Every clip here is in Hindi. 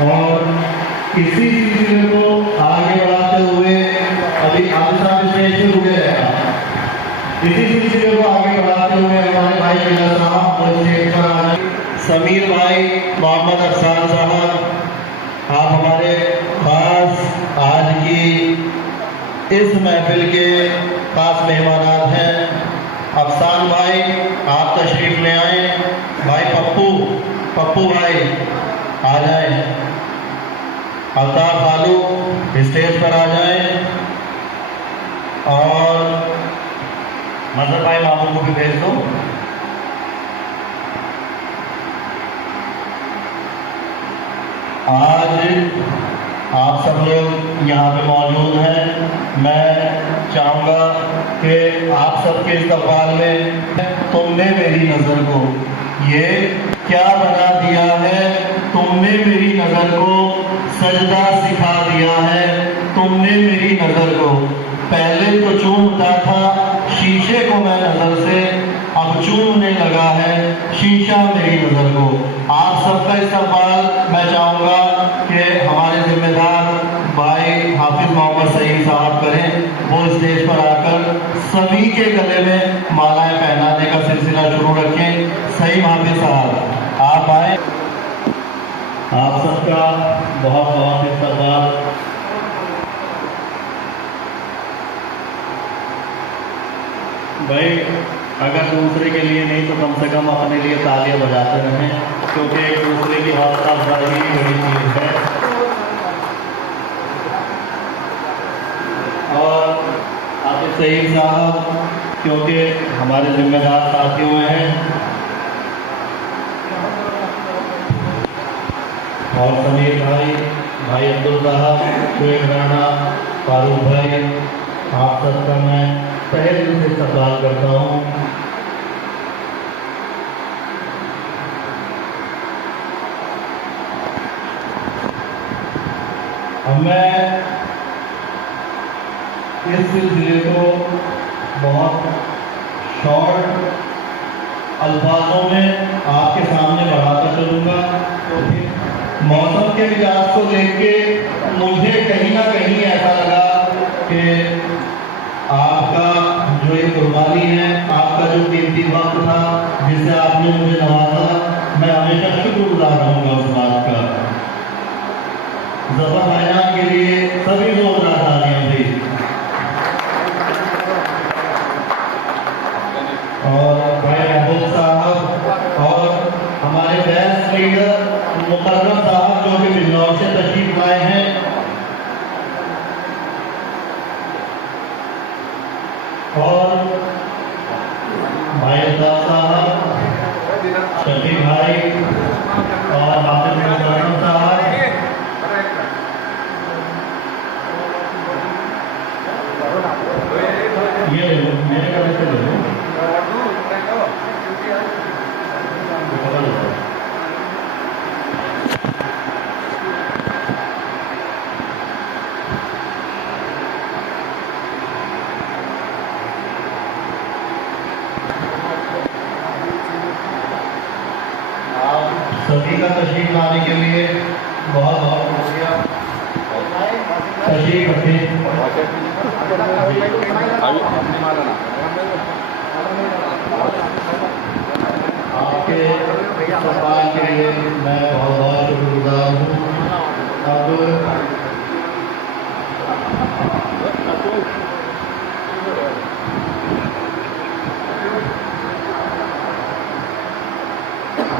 और इसी सिलसिले को आगे बढ़ाते हुए अभी आगे स्टेज पे रुके रहेगा। इसी सिलसिले को आगे बढ़ाते हुए हमारे भाई बिल्ला साहब और स्टेज पर आ जाए। समीर भाई, मोहम्मद अफसान साहब, आप हमारे खास आज की इस महफिल के खास मेहमान हैं। अफसान भाई आप तशरीफ ले आए। भाई पप्पू भाई आ जाए। अल्ताफ आलू स्टेज पर आ जाए और मजहर भाई मामू को भी भेज दो। आज आप सब लोग यहाँ पे मौजूद हैं। मैं चाहूँगा कि आप सबके इस्तकबाल में तुमने मेरी नज़र को ये क्या बना दिया है, तुमने मेरी नज़र को सजदा सिखा दिया है, तुमने मेरी नज़र को पहले तो चूमता था शीशे को मैं नज़र से, अब चूमने लगा है शीशा मेरी नज़र को। आप सबका इस्तकबाल मैं चाहूँगा कि हमारे जिम्मेदार भाई हाफिज मोहम्मद सईद साहब करें। वो स्टेज पर आकर सभी के गले में मालाएं पहनाने का सिलसिला शुरू रखें। सईद हाफिज साहब आप आए। आप सबका बहुत बहुत इस्तकबाल। भाई अगर दूसरे के लिए नहीं तो कम से कम अपने लिए तालियां बजाते रहें, क्योंकि एक दूसरे की हौसला अफजाई ही बड़ी चीज़ है। और हाफिज सईद साहब क्योंकि हमारे जिम्मेदार साथी हुए हैं, और समीर भाई अब्दुल साहब, शुएब राणा, फारूक भाई, आप सबका मैं तहे दिल से इस्तकबाल करता हूँ। अब मैं इस सिलसिले को बहुत शॉर्ट अल्फाजों में आपके सामने बढ़ाता चलूँगा, क्योंकि मौसम के मिजाज को देख के मुझे कहीं ना कहीं ऐसा लगा कि आपका जो ये कुर्बानी है, आपका जो कीमती वक्त था जिससे आपने मुझे नवाजा, मैं हमेशा शुक्रगुजार रहूँगा उस बात का। ज़फ़र भाईजान के लिए सभी जोरदार तालियां दी। और भाई महबूब साहब और हमारे बेस्ट लीडर मुकर्रम साहब जो कि बिजनौर से तशरीफ लाए हैं, और भाई अल्ताफ साहब, शफीक भाई और हाफिज मुकर्रम साहब, ये मेरे कदम से ले लो। सभी का तशरीफ लाने के लिए बहुत बहुत शुक्रिया। तशरीफ रखें। आपके इस्तकबाल के लिए मैं बहुत बहुत शुक्रगुजार हूँ।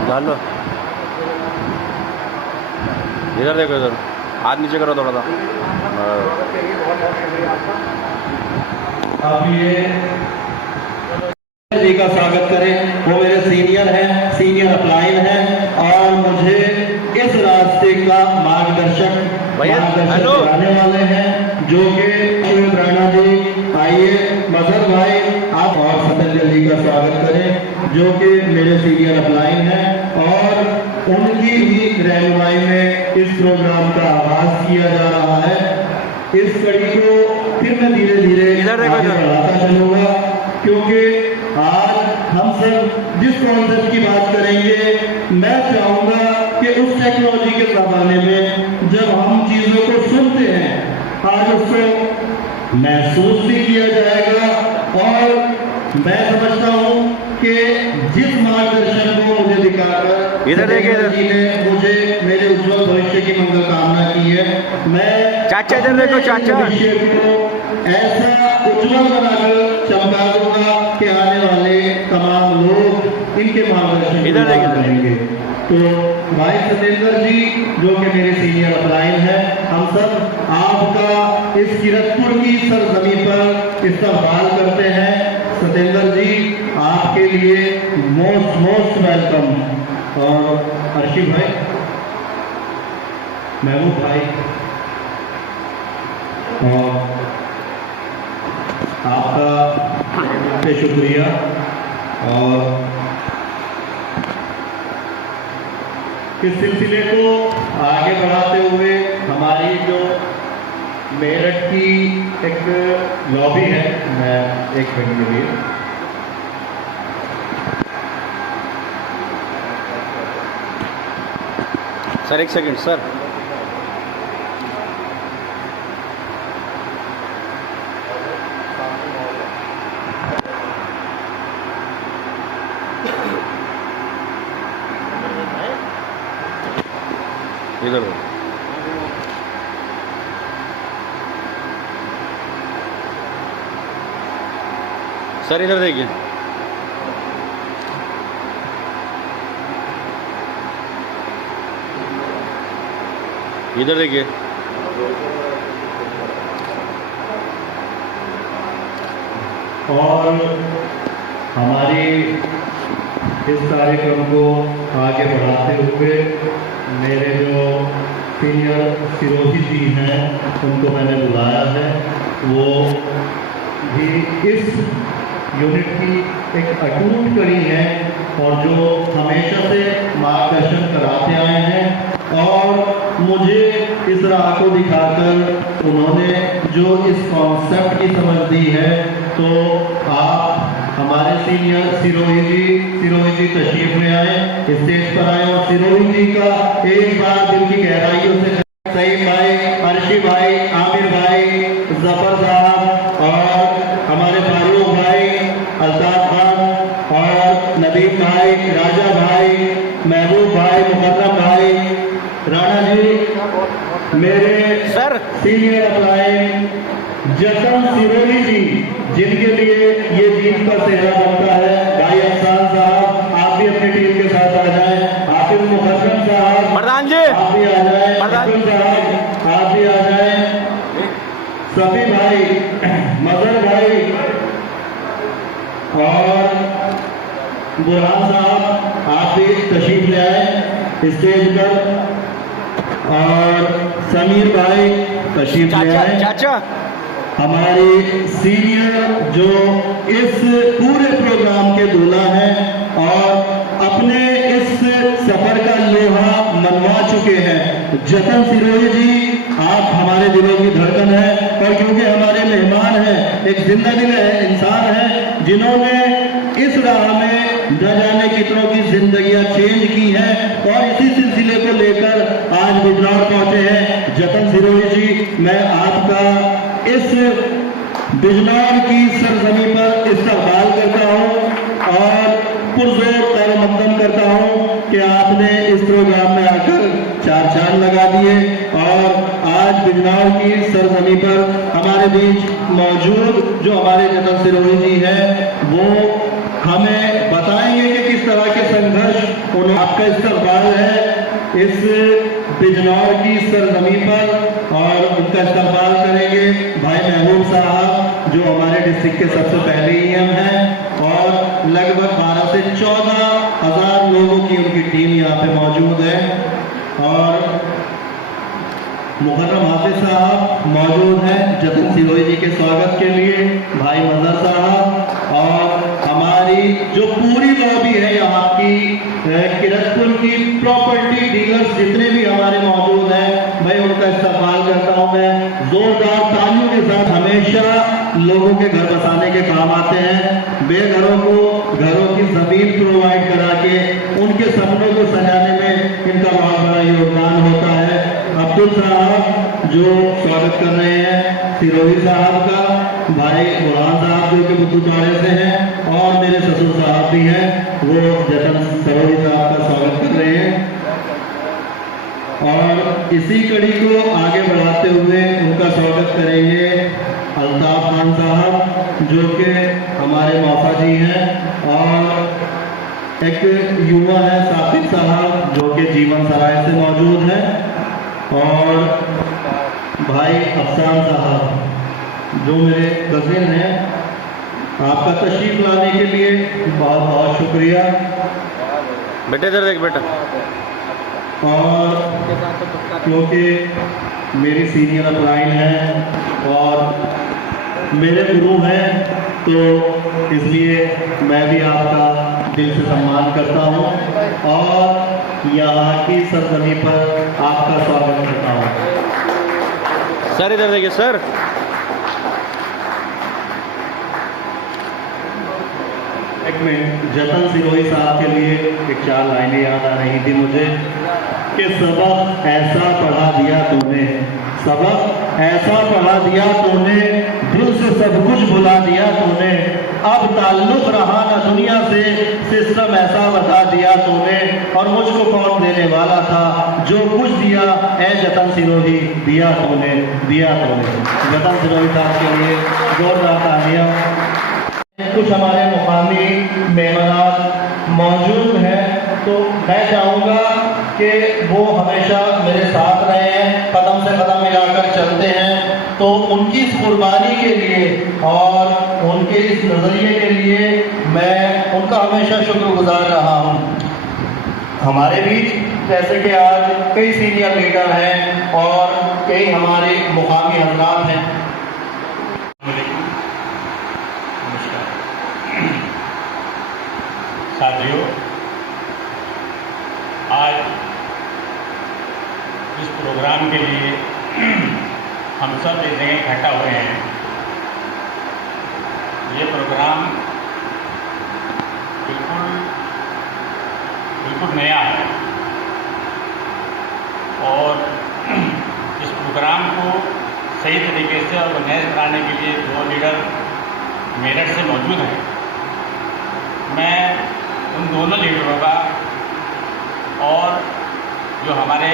डाल लो, इधर देखो, इधर हाथ नीचे करो थोड़ा सा। आप ये जी का स्वागत करें। वो मेरे सीनियर हैं, सीनियर अपलाइन हैं और मुझे इस रास्ते का मार्गदर्शक कराने वाले हैं, जो कि शुएब राणा जी। आइए मजहर भाई आप और फतेह जल्दी का स्वागत करें, जो कि मेरे सीनियर अपलाइन हैं, और उनकी ही रहनुमाई में इस प्रोग्राम का आगाज किया जा रहा है। इस कड़ी को फिर मैं धीरे धीरे बढ़ाता चलूंगा, क्योंकि आज हम सब जिस कॉन्सेप्ट की बात करेंगे, मैं चाहूंगा कि के उस टेक्नोलॉजी के ज़माने में जब हम चीज़ों को सुनते हैं, आज उसको महसूस भी किया जाएगा। और मैं समझता हूँ कि जिस मार्गदर्शन को मुझे दिखाकर इधर देखिए, इधर जी ने मुझे मेरे उज्जवल भविष्य की मंगल कामना की है, मैं चाचा इधर देखो, चाचा भविष्य को ऐसा उज्जवल बनाकर चमका दूंगा कि आने वाले तमाम लोग इनके मार्गदर्शन इधर देखिए, करेंगे। तो भाई सतेंद्र जी जो कि मेरे सीनियर अपलाइन है, हम सब आपका इस किरतपुर की सरजमी पर इस्तकबाल करते हैं। सतेंद्र जी आपके लिए मोस्ट वेलकम। और अर्शिद भाई, महबूब भाई, और आपका शुक्रिया। और इस सिलसिले को आगे बढ़ाते हुए हमारी जो मेरठ की एक लॉबी है, मैं एक मिनट के लिए सर, एक सेकंड सर। इधर सर, इधर देखिए। इधर देखिए। और हमारी इस कार्यक्रम को आगे बढ़ाते हुए मेरे जो सीनियर सिरोही जी हैं उनको मैंने बुलाया है, वो भी इस यूनिट की एक अटूट कड़ी है और जो हमेशा से मार्गदर्शन कराते आए हैं। और मुझे इस राह को दिखाकर उन्होंने जो इस कॉन्सेप्ट की समझ दी है, तो आप हमारे सीनियर सिरोही जी तशरीफ ले आए, स्टेज पर आए और सिरोही जी का एक बार दिल की गहराइयों से सईद भाई, अर्शी भाई, आमिर भाई, जफर साहब और हमारे फारूक भाई, अल्ताफ खान और नदीम भाई, राजा भाई, महबूब भाई, मुकर्रम भाई, राणा जी, मेरे सर सीनियर अपलाइन जतन सिरोही जी जिनके लिए ये जीत का सेहरा बनता है, भाई अफसान साहब आप भी अपनी टीम के साथ आ जाएं, हाफिज मुकर्रम साहब प्रधान जी आप भी आ जाएं, प्रधान साहब आप भी आ जाएं, सभी भाई, मजहर भाई और बुरहान साहब आप भी तशरीफ ले आए स्टेज पर, और समीर भाई तशरीफ ले आए। चाचा हमारे सीनियर जो इस पूरे प्रोग्राम के दूल्हा हैं और अपने इस सफर का लोहा मनवा चुके हैं, जतन सिरोही जी आप हमारे दिलों की धड़कन है। और क्योंकि हमारे मेहमान हैं, एक जिंदा दिल है, इंसान है जिन्होंने इस राह में न जाने कितनों की जिंदगियां चेंज की हैं और इसी सिलसिले को लेकर आज बिजनौर पहुंचे हैं। जतन सिरोही जी, मैं आपका इस बिजनौर की सरजमी पर इस्तकबाल करता हूं और पुरजोर तैरमंदन करता हूं कि आपने इस प्रोग्राम में आकर चार चांद लगा दिए और आज बिजनौर की सरजमी पर हमारे बीच मौजूद जो हमारे जतन सिरोही जी हैं वो हमें बताएंगे कि किस तरह के संघर्ष उन्होंने आपका इस्तकबाल है इस बिजनौर की सरजमी पर, और उनका इस्तकबाल करेंगे भाई महबूब साहब जो हमारे डिस्ट्रिक्ट के सबसे पहले ईएम हैं और लगभग 12 से 14,000 लोगों की उनकी टीम यहाँ पे मौजूद है। और मुकर्रम हाफिज साहब मौजूद हैं जतन सिरोही जी के स्वागत के लिए, भाई मजहर साहब और हमारी जो पूरी लॉबी है यहाँ की किरतपुर की प्रॉपर्टी डीलर्स जितने भी हमारे मौजूद हैं, भाई उनका इस्तेमाल करता हूँ मैं जोरदार तालियों के साथ। हमेशा लोगों के घर बसाने के काम आते हैं, बेघरों को घरों की जमीन प्रोवाइड करा के उनके सपनों को सजाने में इनका बहुत स्वागत कर रहे हैं सिरोही साहब का, भाई बुरहान साहब जो कि बुद्धूपाड़े से हैं, और मेरे ससुर साहब भी हैं, वो जतन सिरोही साहब का स्वागत कर रहे हैं। और इसी कड़ी को आगे बढ़ाते हुए उनका स्वागत करेंगे अल्ताफ खान साहब जो कि हमारे मौसा जी हैं, और एक युवा है साकिब साहब जो कि जीवन सराय से मौजूद हैं, और भाई अफसान साहब जो मेरे कजिन हैं। आपका तशरीफ लाने के लिए बहुत बहुत शुक्रिया। बेटे इधर देख बेटा। और क्योंकि मेरी सीनियर अपलाइन है और मेरे गुरु हैं, तो इसलिए मैं भी आपका दिल से सम्मान करता हूं और यहाँ की सरजमी पर आपका स्वागत करता हूं। सर इधर देखिए सर। एक मिनट, जतन सिरोही साहब के लिए एक 4 लाइनें याद आ रही थी मुझे कि सबक ऐसा पढ़ा दिया तूने, सबक ऐसा पढ़ा दिया तूने, दिल से सब कुछ भुला दिया तूने, अब ताल्लुक रहा ना दुनिया से, सिस्टम ऐसा बता दिया तूने, और मुझको कौन देने वाला था, जो कुछ दिया ऐ जतन सिरोही दिया तूने, दिया तूने। जतन सिरोही साहब के लिए जोरदार तालियां। कुछ हमारे मुकामी मेहमान मौजूद हैं, तो मैं चाहूँगा कि वो हमेशा मेरे साथ रहे हैं, कदम से कदम मिलाकर चलते हैं, तो उनकी इस कुर्बानी के लिए और उनके इस नज़रिए के लिए मैं उनका हमेशा शुक्रगुजार रहा हूँ। हमारे बीच जैसे कि आज कई सीनियर लीडर हैं और कई हमारे मुकामी हजरात हैं। साथियों, आज इस प्रोग्राम के लिए हम सब इस जगह इकट्ठा हुए हैं। ये प्रोग्राम बिल्कुल नया है और इस प्रोग्राम को सही तरीके से ऑर्गेनाइज कराने के लिए 2 लीडर मेरठ से मौजूद हैं। मैं उन दोनों लीडरों का और जो हमारे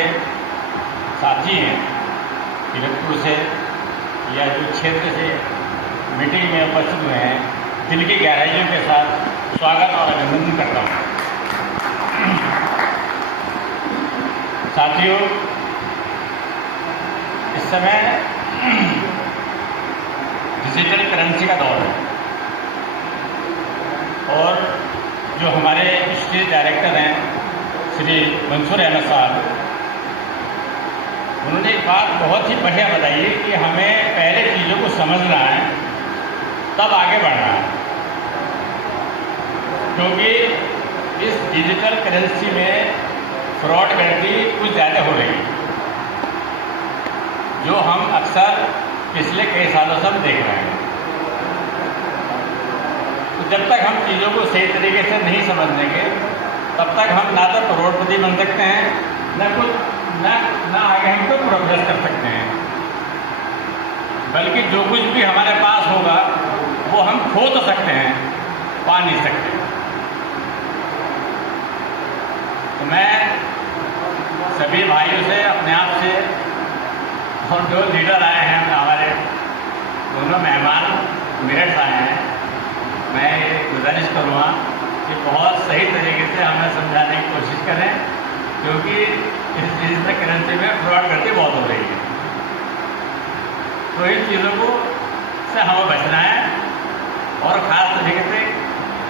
साथी हैं किरतपुर से या जो क्षेत्र से मीटिंग में उपस्थित हुए हैं, दिल की गहराइयों के साथ स्वागत और अभिनंदन करता हूँ। साथियों, इस समय डिजिटल करेंसी का दौर है और जो हमारे स्टेट डायरेक्टर हैं श्री मंसूर अहमद साहब, उन्होंने एक बात बहुत ही बढ़िया बताई है कि हमें पहले चीज़ों को समझना है तब आगे बढ़ना है, क्योंकि इस डिजिटल करेंसी में फ्रॉड गिनती कुछ ज़्यादा हो रही है, जो हम अक्सर पिछले कई सालों से हम देख रहे हैं। तो जब तक हम चीज़ों को सही तरीके से नहीं समझ लेंगे, तब तक हम ना तो करोड़पति बन सकते हैं, ना आगे हम तो प्रोग्रेस कर सकते हैं, बल्कि जो कुछ भी हमारे पास होगा वो हम खो तो सकते हैं, पा नहीं सकते। तो मैं सभी भाइयों से, अपने आप से, और जो लीडर आए हैं, हमारे दोनों मेहमान मेरठ आए हैं, मैं ये गुजारिश करूँगा कि बहुत सही तरीके से हमें समझाने की कोशिश करें, क्योंकि इस डिजिटल करेंसी में फ्रॉड करती बहुत हो रही है। तो इन चीज़ों को से हमें बचना है और ख़ास तरीके से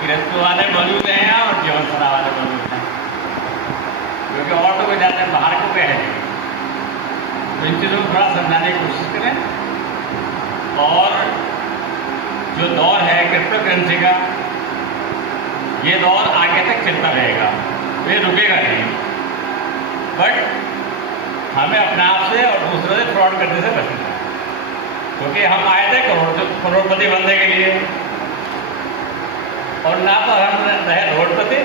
किरतपुर वाले मौजूद हैं यहाँ और जीवन सरा वाले मौजूद हैं, क्योंकि और तो कोई जाते हैं बाहर को गए हैं। तो इन चीज़ों को थोड़ा समझाने की कोशिश करें। और जो दौर है क्रिप्टो करेंसी का, ये दौर आगे तक चलता रहेगा, तो ये रुकेगा नहीं, बट हमें अपने आप से और दूसरों से फ्रॉड करने से बचना है, क्योंकि हम आए थे करोड़पति बनने के लिए, और ना तो हम रहे करोड़पति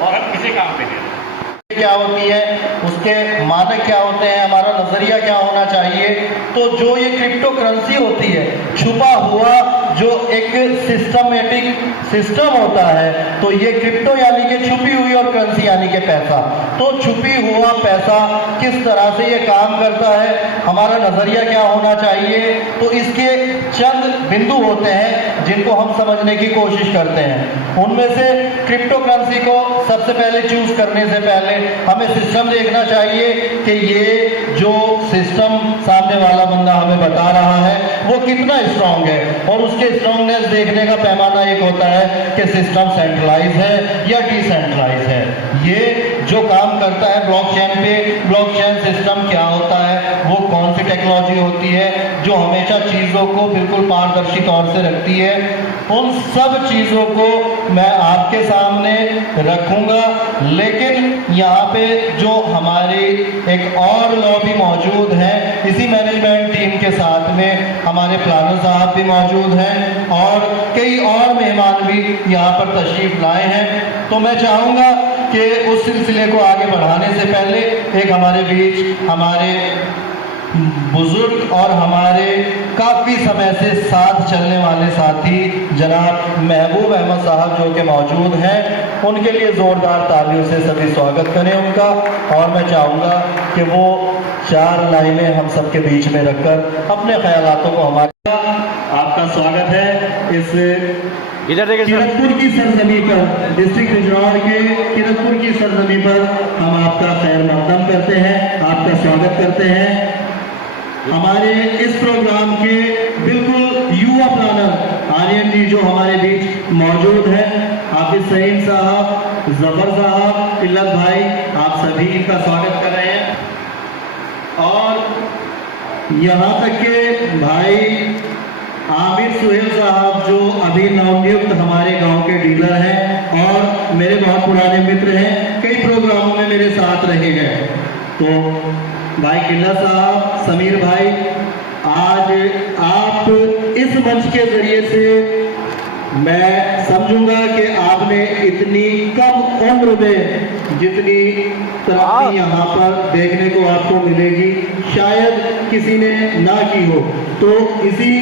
और हम किसी काम पे नहीं। क्या होती है, उसके मानक क्या होते हैं, हमारा नजरिया क्या होना चाहिए। तो जो ये क्रिप्टो करेंसी होती है, छुपा हुआ जो एक सिस्टमेटिक सिस्टम होता है, तो ये क्रिप्टो यानी कि छुपी हुई और करेंसी यानी कि पैसा। तो छुपी हुआ पैसा किस तरह से ये काम करता है, हमारा नजरिया क्या होना चाहिए, तो इसके चंद बिंदु होते हैं जिनको हम समझने की कोशिश करते हैं। उनमें से क्रिप्टो करेंसी को सबसे पहले चूज करने से पहले हमें सिस्टम देखना चाहिए कि ये जो सिस्टम सामने वाला बंदा हमें बता रहा है वो कितना स्ट्रांग है, और उसके स्ट्रांगनेस देखने का पैमाना एक होता है कि सिस्टम सेंट्रलाइज है या डिसेंट्रलाइज है। ये जो काम करता है ब्लॉकचेन पे, ब्लॉकचेन सिस्टम क्या होता है, वो कौन सी टेक्नोलॉजी होती है जो हमेशा चीज़ों को बिल्कुल पारदर्शी तौर से रखती है, उन सब चीज़ों को मैं आपके सामने रखूंगा। लेकिन यहाँ पे जो हमारी एक और लॉबी मौजूद है, इसी मैनेजमेंट टीम के साथ में हमारे प्लानर साहब भी मौजूद हैं और कई और मेहमान भी यहाँ पर तशरीफ लाए हैं। तो मैं चाहूँगा कि उस सिलसिले को आगे बढ़ाने से पहले एक हमारे बीच हमारे बुजुर्ग और हमारे काफ़ी समय से साथ चलने वाले साथी जनाब महबूब अहमद साहब जो कि मौजूद हैं, उनके लिए ज़ोरदार तालियों से सभी स्वागत करें उनका। और मैं चाहूँगा कि वो 4 लाइनें हम सबके बीच में रखकर अपने ख्यालातों को हमारे आपका स्वागत है। इस इधर देखिए सर। किरतपुर की सरजमी पर, डिस्ट्रिक्ट बिजनौर के किरतपुर की सरजमी पर हम आपका खैर मकदम करते हैं, आपका स्वागत करते हैं। हमारे इस प्रोग्राम के बिल्कुल युवा प्लानर आर्यन जी जो हमारे बीच मौजूद हैं, हाफिज सईद साहब, जफर साहब, इल्लत भाई, आप सभी इनका स्वागत कर रहे हैं। और यहाँ तक के भाई आमिर सुहेल साहब जो अभी नवनियुक्त हमारे गांव के डीलर हैं और मेरे बहुत पुराने मित्र हैं, कई प्रोग्रामों में मेरे साथ रहे हैं। तो भाई किल्ला साहब, समीर भाई, आज आप इस मंच के जरिए से मैं समझूंगा कि आपने इतनी कम उम्र में जितनी तरक्की यहाँ पर देखने को आपको मिलेगी शायद किसी ने ना की हो। तो इसी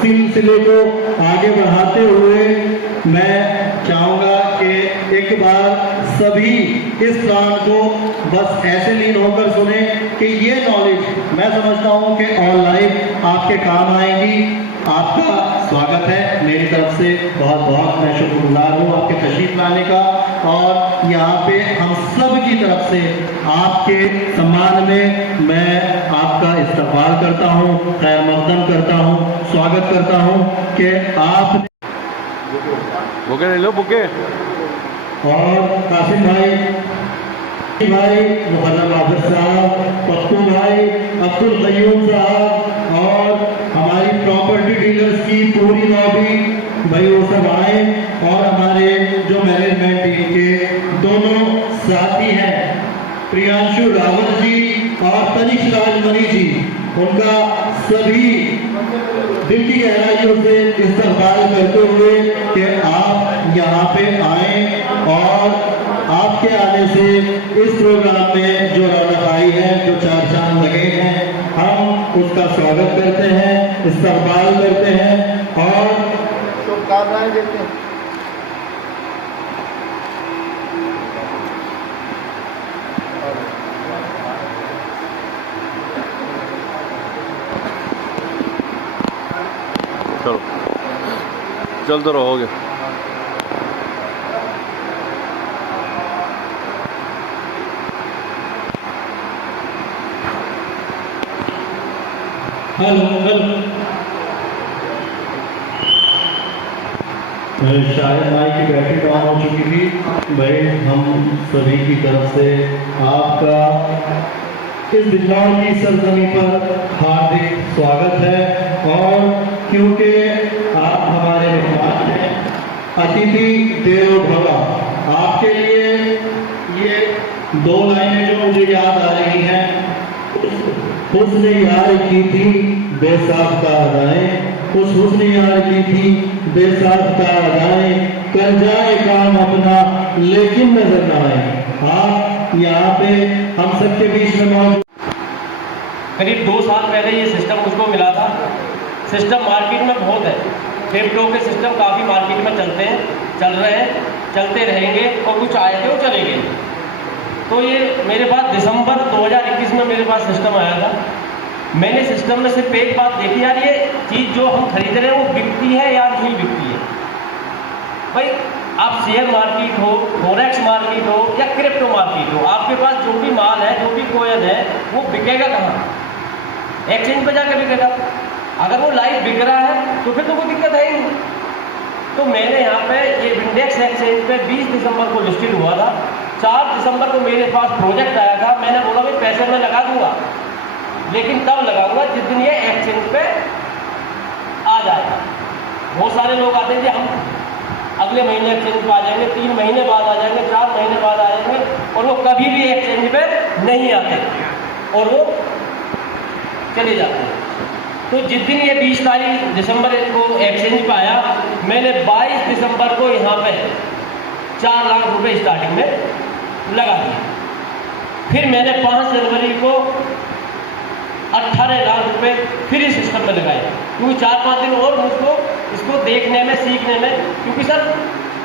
सिलसिले को आगे बढ़ाते हुए मैं चाहूँगा कि एक बार सभी इस प्लान को बस ऐसे लीन होकर सुने कि ये नॉलेज मैं समझता हूँ कि ऑनलाइन आपके काम आएगी। आपका स्वागत है मेरी तरफ से, बहुत बहुत मैं शुक्रगुजार हूँ आपके तशरीफ लाने का। और यहाँ पे हम सब की तरफ से आपके सम्मान में मैं आपका इस्तकबाल करता हूँ, खैर मकदम करता हूँ, स्वागत करता हूँ कि आप बुके ले लो बुके। और कासिम भाई, मुहर्रम आफिद साहब, पप्पू भाई, अब्दुल कयूम साहब और हमारी प्रॉपर्टी डीलर्स की पूरी लॉबी भाई वो सब आए। और हमारे जो मैनेजमेंट टीम के दोनों साथी हैं प्रियांशु रावत जी और तनिष राजमणि जी, उनका सभी दिल की गहराइयों से इस्तकबाल करते हुए कि आप यहाँ पे आए और आपके आने से इस प्रोग्राम में जो रौनक आई है, जो 4 चांद लगे हैं, हम उसका स्वागत करते हैं, इस्तकबाल करते हैं और शुभकामनाएं देते हैं। चलो चलते रहोगे। हेलो शायद माइक की बैटरी डाउन हो चुकी थी। भाई हम सभी की तरफ से आपका इस बिजनौर की सरजमी पर हार्दिक स्वागत है। और क्योंकि आप हमारे मेहमान हैं, अतिथि देवो भव, आपके लिए ये 2 लाइनें जो मुझे याद आ रही हैं, उसने यार की थी बेसाख्ता अदाएं, उस हुस्न यार की थी बेसाख्ता अदाएं, कर जाए काम अपना लेकिन नजर न आए। आप यहाँ पे हम सबके बीच में मौजूद। करीब 2 साल पहले ये सिस्टम मुझको मिला था। सिस्टम मार्केट में बहुत है, क्रिप्टो के सिस्टम काफ़ी मार्केट में चलते हैं, चल रहे हैं, चलते रहेंगे और कुछ आए थे वो चले गए। तो ये मेरे पास दिसंबर 2021 में मेरे पास सिस्टम आया था। मैंने सिस्टम में सिर्फ एक बात देखी, यार ये चीज़ जो हम खरीद रहे हैं वो बिकती है या नहीं बिकती है। भाई आप शेयर मार्केट हो, फॉरेक्स मार्केट हो या क्रिप्टो मार्केट हो, आपके पास जो भी माल है, जो भी कॉइन है, वो बिकेगा कहाँ? एक्सचेंज पे जाकर बिकेगा। अगर वो लाइव बिक रहा है तो फिर तो कोई दिक्कत है ही नहीं। तो मैंने यहाँ पे ये विंडेक्स एक्सचेंज पे 20 दिसंबर को लिस्टेड हुआ था। 4 दिसंबर को मेरे पास प्रोजेक्ट आया था। मैंने बोला भाई पैसे मैं लगा दूंगा, लेकिन तब लगाऊंगा जिस दिन ये एक्सचेंज पे आ जाएगा। बहुत सारे लोग आते हैं कि हम अगले महीने एक्सचेंज पे आ जाएंगे, 3 महीने बाद आ जाएंगे, 4 महीने बाद आ जाएंगे, और वो कभी भी एक्सचेंज पे नहीं आते और वो चले जाते हैं। तो जिस दिन ये 20 तारीख दिसंबर को एक्सचेंज पे आया, मैंने 22 दिसंबर को यहाँ पे 4 लाख रुपए स्टार्टिंग में लगा दिए। फिर मैंने 5 जनवरी को 18 लाख रुपए फिर इस सिस्टम में लगाए, क्योंकि 4-5 दिन और मुझको इसको देखने में, सीखने में, क्योंकि सर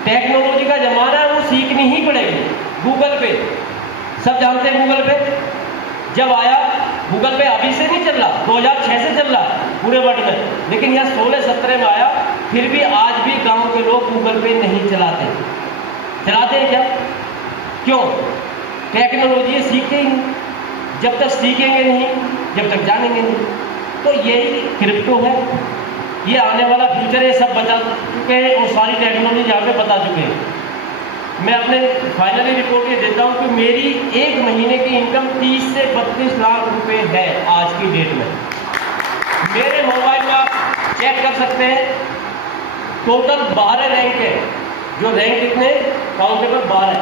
टेक्नोलॉजी का ज़माना है, वो सीखनी ही पड़ेगी। गूगल पे सब जानते हैं, गूगल पे जब आया, गूगल पे अभी से नहीं चल रहा, 2006 से चल रहा पूरे वर्ल्ड में, लेकिन यह 16-17 में आया। फिर भी आज भी गांव के लोग गूगल पे नहीं चलाते। चलाते हैं क्या? क्यों? टेक्नोलॉजी सीखते ही नहीं। जब तक सीखेंगे नहीं, जब तक जानेंगे नहीं। तो यही क्रिप्टो है, ये आने वाला फ्यूचर है, सब बता चुके हैं और सारी टेक्नोलॉजी यहाँ पे बता चुके हैं। मैं अपने फाइनली रिपोर्ट ये देता हूँ कि मेरी 1 महीने की इनकम 30 से 32 लाख रुपए है आज की डेट में। मेरे मोबाइल में आप चेक कर सकते हैं, टोटल 12 रैंक है। जो रैंक कितने काउंटेबल 12,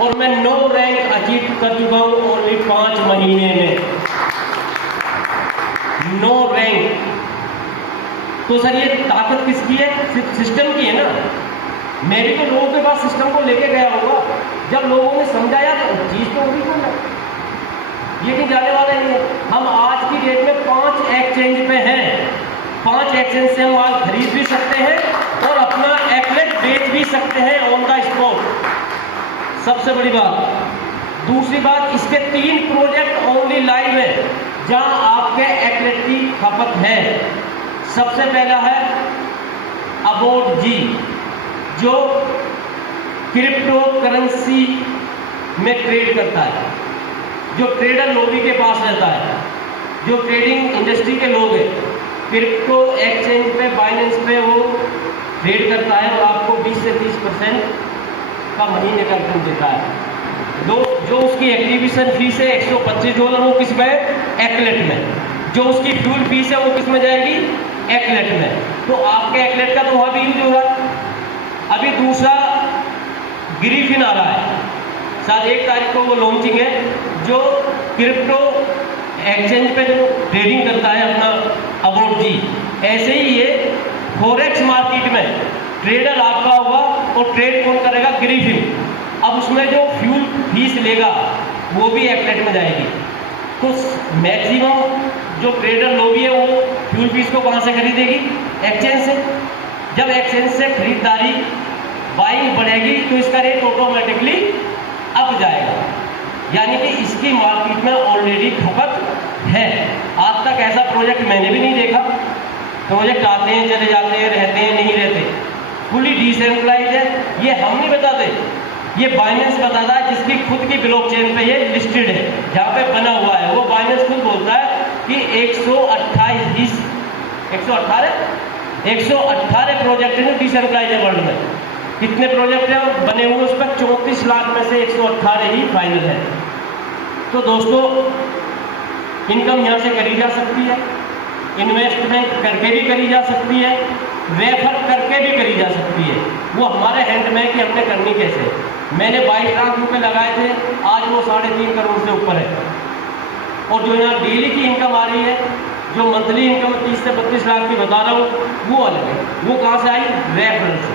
और मैं 9 रैंक अचीव कर चुका हूँ ओनली 5 महीने में। 9 रैंक। तो सर ये ताकत किसकी है? सिस्टम की है ना। मैं भी तो लोगों के पास सिस्टम को लेके गया होगा, जब लोगों ने समझाया तो चीज़ तो वही को है, ये कि जाने वाला नहीं है। हम आज की डेट में 5 एक्सचेंज पे हैं। 5 एक्सचेंज से हम माल खरीद भी सकते हैं और अपना एक्लेट बेच भी सकते हैं ऑन द स्पॉट। सबसे बड़ी बात। दूसरी बात, इसके 3 प्रोजेक्ट ओनली लाइव है जहां आपके एक्लेट की खपत है। सबसे पहला है अबोट जी, जो क्रिप्टो करेंसी में ट्रेड करता है, जो ट्रेडर लोबी के पास रहता है, जो ट्रेडिंग इंडस्ट्री के लोग हैं, क्रिप्टो एक्सचेंज पे, बाइनेंस पे वो ट्रेड करता है और आपको 20 से 30% का महीने का इनकम देता है। जो उसकी एक्टिवेशन फीस है $125, वो किस में? एक्लेट में। जो उसकी फ्यूल फीस है वो किस में जाएगी? एक्लेट में। तो आपके एक्लेट का तो वहाँ भी यूज होगा। अभी दूसरा गिरिफिन आ रहा है, शायद 1 तारीख को वो लॉन्चिंग है, जो क्रिप्टो एक्सचेंज पे जो ट्रेडिंग करता है अपना अबोट जी। ऐसे ही ये फॉरेक्स मार्केट में ट्रेडर आपका होगा और ट्रेड कौन करेगा? गिरिफिन। अब उसमें जो फ्यूल फीस लेगा वो भी एक्लेट में जाएगी। तो मैक्सिमम जो ट्रेडर लोग है वो फ्यूल फीस को कहाँ से खरीदेगी? एक्सचेंज से। जब एक्सचेंज से खरीदारी बाइंग बढ़ेगी तो इसका रेट ऑटोमेटिकली अप जाएगा, यानी कि इसकी मार्केट में ऑलरेडी खपत है। आज तक ऐसा प्रोजेक्ट मैंने भी नहीं देखा। प्रोजेक्ट आते हैं, चले जाते हैं, रहते हैं, नहीं रहते। फुली डिसेंट्रलाइज है। ये हम नहीं बताते, ये बाइनेंस बताता है, जिसकी खुद की ब्लॉकचेन पे ये लिस्टेड है, जहाँ पे बना हुआ है। वो बाइनेंस खुद बोलता है कि 118 प्रोजेक्ट हैं डिसेंट्रलाइज है वर्ल्ड में। कितने प्रोजेक्ट हैं बने हुए? उस पर 34 लाख में से 118 ही फाइनल है। तो दोस्तों, इनकम यहाँ से करी जा सकती है, इन्वेस्टमेंट करके भी करी जा सकती है, रेफर करके भी करी जा सकती है। वो हमारे हैंड में है कि हमने करनी कैसे। मैंने 22 लाख रुपए लगाए थे, आज वो 3.5 करोड़ से ऊपर है। और जो यहाँ डेली की इनकम आ रही है, जो मंथली इनकम 30 से 32 लाख की बता रहा हूँ, वो अलग है। वो कहाँ से आई? रेफरल से।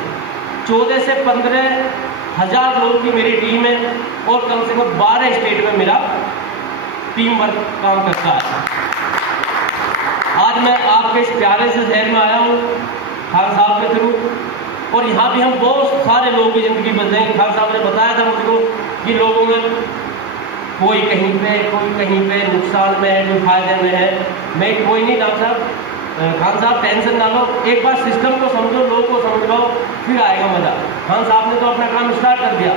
14 से 15 1000 लोगों की मेरी टीम है और कम से कम 12 स्टेट में मेरा टीम वर्क काम करता है। आज मैं आपके इस प्यारे से शहर में आया हूँ खान साहब के थ्रू, और यहाँ भी हम बहुत सारे लोगों की ज़िंदगी बदलेंगे। खान साहब ने बताया था मुझको कि लोगों में कोई कहीं पे नुकसान में है, कोई फायदे में है। मैं कोई नहीं डॉक्टर साहब, खान साहब टेंशन ना लो, एक बार सिस्टम को समझो, लोगों को समझाओ, फिर आएगा मजा। खान साहब ने तो अपना काम स्टार्ट कर दिया।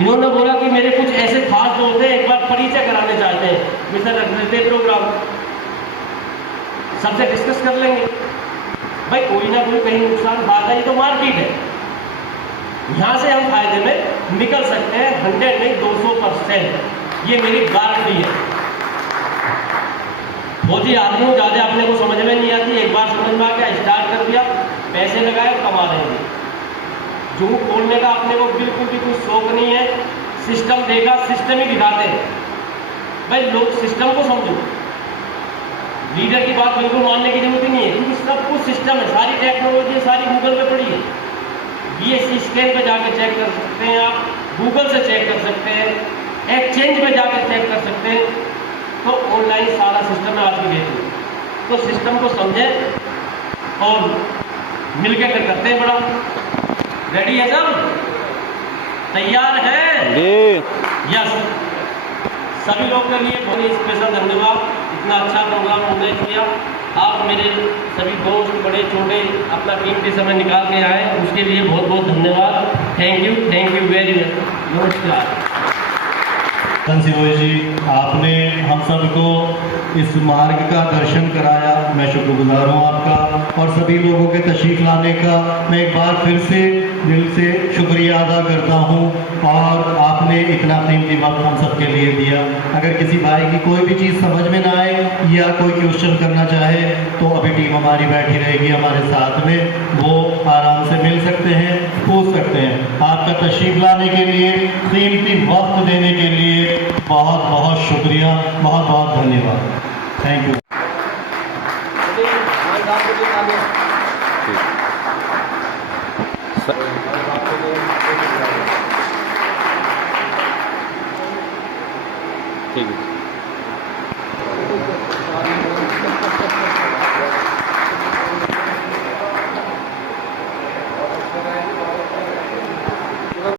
इन्होंने बोला कि मेरे कुछ ऐसे खास दोस्त हैं, एक बार परिचय कराने चाहते हैं, मिशन रख देते प्रोग्राम, सबसे डिस्कस कर लेंगे। भाई कोई ना कोई कहीं नुकसान फायदा, ये तो मार्केट है, यहाँ से हम फायदे में निकल सकते हैं 100 नहीं 200%, ये मेरी गारंटी है। फौजी आदमी हूँ, ज़्यादा अपने को समझ में नहीं आती, एक बार समझ में आ गया, स्टार्ट कर दिया, पैसे लगाए, कमा लेंगे। झूठ बोलने का अपने को बिल्कुल भी कुछ शौक नहीं है। सिस्टम देगा, सिस्टम ही दिखाते हैं। भाई लोग सिस्टम को समझो, लीडर की बात बिल्कुल मानने की जरूरत ही नहीं है, क्योंकि सब कुछ सिस्टम है, सारी टेक्नोलॉजी सारी गूगल पे पड़ी है। BSc स्कैन पे जाकर चेक कर सकते हैं, आप गूगल से चेक कर सकते हैं, एक्सचेंज पे जाकर चेक कर सकते हैं, तो ऑनलाइन सारा सिस्टम है आज की डेट में। तो सिस्टम को समझें और मिलकर करते हैं बड़ा। रेडी है सब? तैयार है? यस। सभी लोग के लिए बहुत ही स्पेशल धन्यवाद, इतना अच्छा प्रोग्राम ऑर्गेनाइज किया। आप मेरे सभी दोस्त बड़े छोटे अपना कीमती समय निकाल के आए, उसके लिए बहुत बहुत धन्यवाद। Thank you very much. नमस्कार। सिवोई जी, आपने हम सबको इस मार्ग का दर्शन कराया, मैं शुक्रगुजार हूँ आपका, और सभी लोगों के तशरीफ लाने का मैं एक बार फिर से दिल से शुक्रिया अदा करता हूँ। और आपने इतना कीमती वक्त हम सबके लिए दिया। अगर किसी भाई की कोई भी चीज़ समझ में ना आए या कोई क्वेश्चन करना चाहे तो अभी टीम हमारी बैठी रहेगी हमारे साथ में, वो आराम से मिल सकते हैं, पूछ सकते हैं। आपका तशरीफ लाने के लिए, कीमती वक्त देने के लिए बहुत बहुत शुक्रिया, बहुत बहुत धन्यवाद। Thank you. ठीक है।